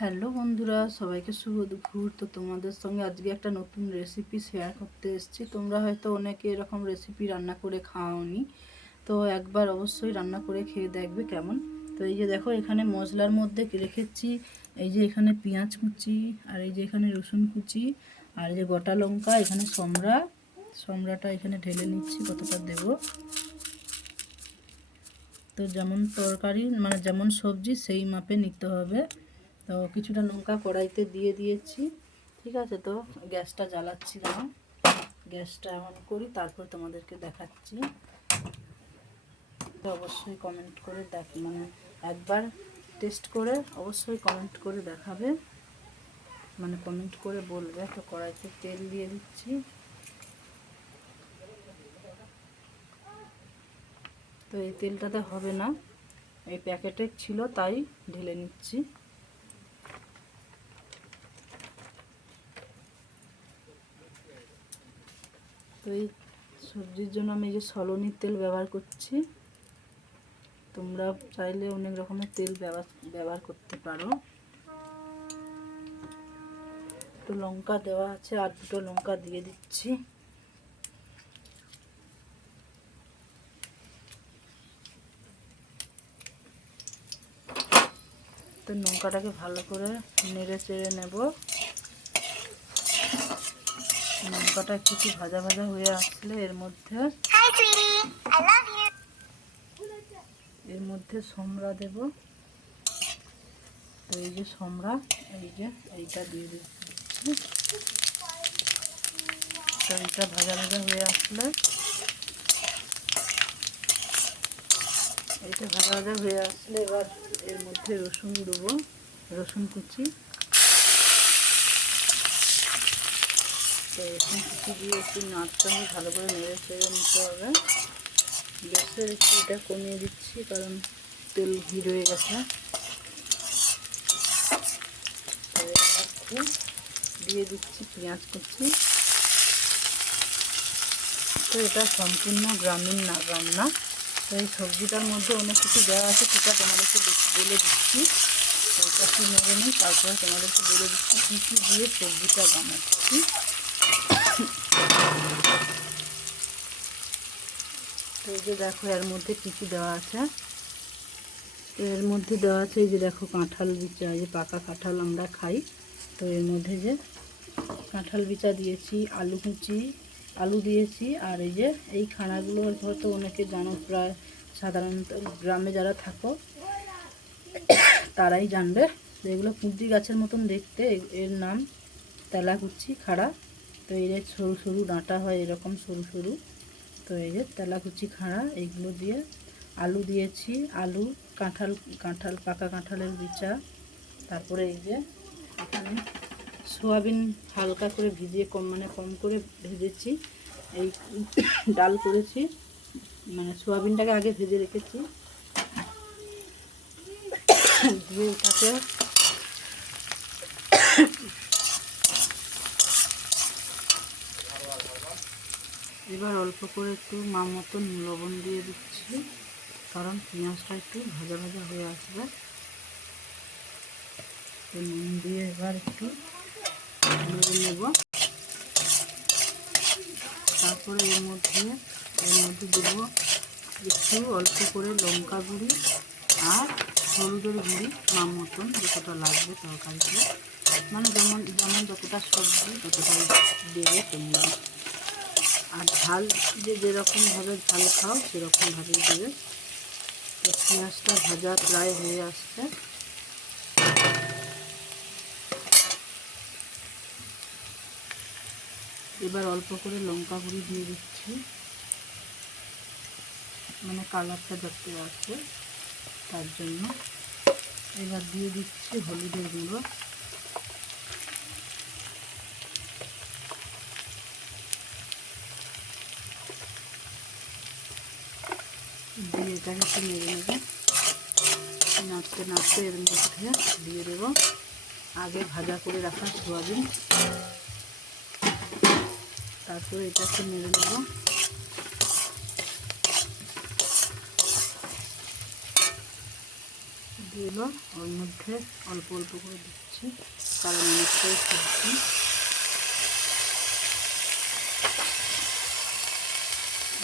Hello বন্ধুরা, সবাইকে শুভ দুপুর। তো তোমাদের সঙ্গে আজকে একটা নতুন রেসিপি শেয়ার করতে এসেছি। তোমরা হয়তো অনেকে এরকম রেসিপি রান্না করে খাওনি, তো একবার অবশ্যই রান্না করে খেয়ে দেখবে কেমন। তো এই যে দেখো, এখানে মশলার মধ্যে রেখেছি এই যে এখানে পেঁয়াজ কুচি, আর এই যে এখানে রসুন কুচি, আর এই যে গোটা লঙ্কা, এখানে সমরাটা এখানে ঢেলে নিচ্ছি কতটা দেব। তো যেমন তরকারি মানে যেমন সবজি সেই মাপে নিতে হবে। তো কিছুটা লঙ্কা কড়াইতে দিয়ে দিয়েছি, ঠিক আছে। তো গ্যাসটা জ্বালাচ্ছি, দাঁড়াও গ্যাসটা অন করি, তারপর তোমাদেরকে দেখাচ্ছি। তো অবশ্যই কমেন্ট করে মানে একবার টেস্ট করে অবশ্যই কমেন্ট করে দেখাবে, মানে কমেন্ট করে বলবে। তো কড়াইতে তেল দিয়ে দিচ্ছি। তো এই তেলটাতে হবে না, এই প্যাকেটের ছিল তাই ঢেলে নিচ্ছি। তো এই সবজির জন্য আমি এই যে সলনির তেল ব্যবহার করছি। তোমরা চাইলে অনেক রকমের তেল ব্যবহার করতে পারো। একটু লঙ্কা দেওয়া আছে, আর দুটো লঙ্কা দিয়ে দিচ্ছি। তো লঙ্কাটাকে ভালো করে নেড়ে চেড়ে নেব। লঙ্কাটা একটু ভাজা ভাজা হয়ে আসলে এর মধ্যে সমরা দেব। তো এই যে সমরা, এইটা দিয়ে দিচ্ছি। তো এইটা ভাজা ভাজা হয়ে আসলে এবার এর মধ্যে রসুন দেবো, রসুন কুচি। তো রসুন কুচি দিয়ে একটু নাড়তে হবে, ভালো করে নেড়ে চেড়ে নিতে হবে। গ্যাসের একটু এটা কমিয়ে দিচ্ছি কারণ তেল ঘি রয়ে গেছে। দিয়ে দিচ্ছি পেঁয়াজ কুচি। তো এটা সম্পূর্ণ গ্রামীণ রান্না। তো এই সবজিটার মধ্যে অনেক কিছু দেওয়া আছে, সেটা তোমাদেরকে বলে দিচ্ছি। তো এটা কি নেবে নিই, তারপরে তোমাদেরকে বলে দিচ্ছি কী কী দিয়ে সবজিটা বানাচ্ছি। তো এই যে দেখো এর মধ্যে কী কী দেওয়া আছে। এর মধ্যে দেওয়া আছে এই যে দেখো কাঁঠাল বিচা, এই যে পাকা কাঁঠাল আমরা খাই। তো এর মধ্যে যে কাঁঠাল বিচা দিয়েছি, আলু কুচি, আলু দিয়েছি। আর এই যে এই খানাগুলো হয়তো অনেকে জানো, প্রায় সাধারণত গ্রামে যারা থাকো তারাই জানবে। এগুলো কুঁদরি গাছের মতন দেখতে, এর নাম তেলাকুচি খাড়া। তো এই যে সরু সরু ডাঁটা হয় এরকম সরু সরু। তো এই যে তেলাকুচি খাড়া, এইগুলো দিয়ে আলু দিয়েছি, আলু, কাঁঠাল পাকা কাঁঠালের বিচা। তারপরে এই যে এখানে সোয়াবিন হালকা করে ভিজিয়ে কম করে ভেজেছি, এই ডাল করেছি, মানে সোয়াবিনটাকে আগে ভেজে রেখেছি। দিয়ে এটাকে এবার অল্প করে একটু মতন লবণ দিয়ে দিচ্ছি, কারণ পেঁয়াজটা একটু ভাজা ভাজা হয়ে আসবে। তো নুন দিয়ে এবার একটু নেড়ে নেব। তারপরে এর মধ্যে দেবো একটু অল্প করে লঙ্কা গুঁড়ি আর হলুদের গুঁড়ি মতন, যতটা লাগবে তরকারিতে, মানে যেমন যতটা সবজি ততটাই দেবে তোমরা। আর ঝাল যেরকমভাবে ঝাল খাও সেরকমভাবেই দেবে। তো পেঁয়াজটা ভাজা প্রায় হয়ে আসছে। এবার অল্প করে লঙ্কা গুঁড়ি দিয়ে দিচ্ছি, মানে কালারটা যাতে আসে তার জন্য। এবার দিয়ে দিচ্ছি হলুদের গুঁড়ো। দিয়ে এটাকে একটু নেড়ে নেবে। নাড়তে নাড়তে এর মধ্যে দিয়ে দেব আগে ভাজা করে রাখা সোয়াবিন। তারপরে এটাকে নেড়ে নেব। এগুলো ওর মধ্যে অল্প অল্প করে দিচ্ছি, কারণ অনেকটাই সবজি।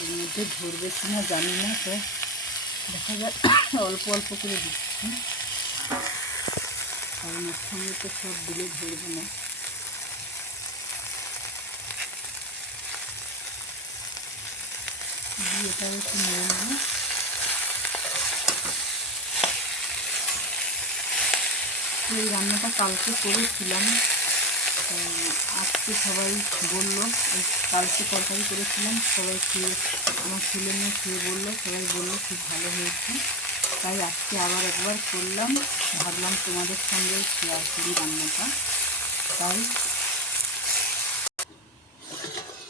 এর মধ্যে ধরবে কিনা জানি না, তো দেখা যায় অল্প অল্প করে দিচ্ছি, কারণ এর সঙ্গে তো সব দিলে ধরবে না। দিয়ে এটা একটু নেড়ে নেব। এই রান্নাটা কালকে করেছিলাম, আজকে সবাই বললো, কালকে তরকারি করেছিলাম, সবাই খেয়ে, আমার ছেলে মেয়ে খেয়ে বললো, সবাই বললো খুব ভালো হয়েছে, তাই আজকে আবার একবার করলাম, ভাবলাম তোমাদের সঙ্গে শেয়ার করি রান্নাটা। তাই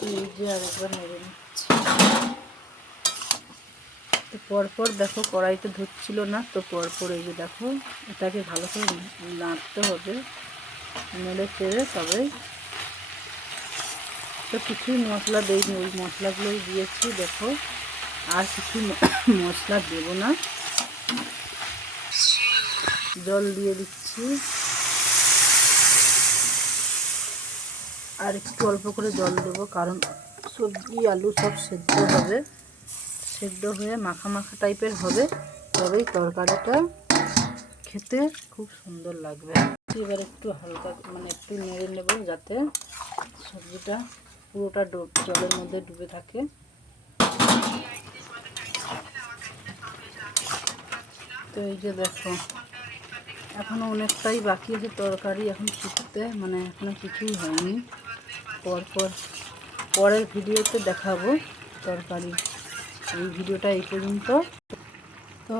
এই যে আরেকবার নেড়ে নিচ্ছি। তো পরপর দেখো কড়াইতে ধরছিল না, তো পরপর এই যে দেখো এটাকে ভালো করে নাড়তে হবে, নেড়ে চেড়ে তবে। তো কিছুই মশলা দিইনি, ওই মশলাগুলোই দিয়েছি দেখো, আর কিছু মশলা দেব না। জল দিয়ে দিচ্ছি, আর একটু অল্প করে জল দেবো, কারণ সবজি আলু সব সেদ্ধ হবে, সেদ্ধ হয়ে মাখা মাখা টাইপের হবে, তবেই তরকারিটা খেতে খুব সুন্দর লাগবে। এবার একটু হালকা মানে একটু নেড়ে নেব, যাতে সবজিটা পুরোটা জলের মধ্যে ডুবে থাকে। তো এই যে দেখো এখনও অনেকটাই বাকি আছে তরকারি এখন ফুটতে, মানে এখনও কিছুই হয়নি। পরের ভিডিওতে দেখাবো তরকারি। এই ভিডিওটা এই পর্যন্ত, তো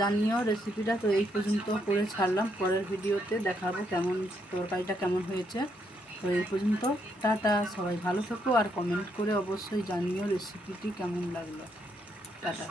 জানিও রেসিপিটা। তো এই পর্যন্ত করে ছাড়লাম, পরের ভিডিওতে দেখাবো কেমন তরকারিটা কেমন হয়েছে। তো এই পর্যন্ত, টাটা, সবাই ভালো থেকো, আর কমেন্ট করে অবশ্যই জানিও রেসিপিটি কেমন লাগলো। টাটা।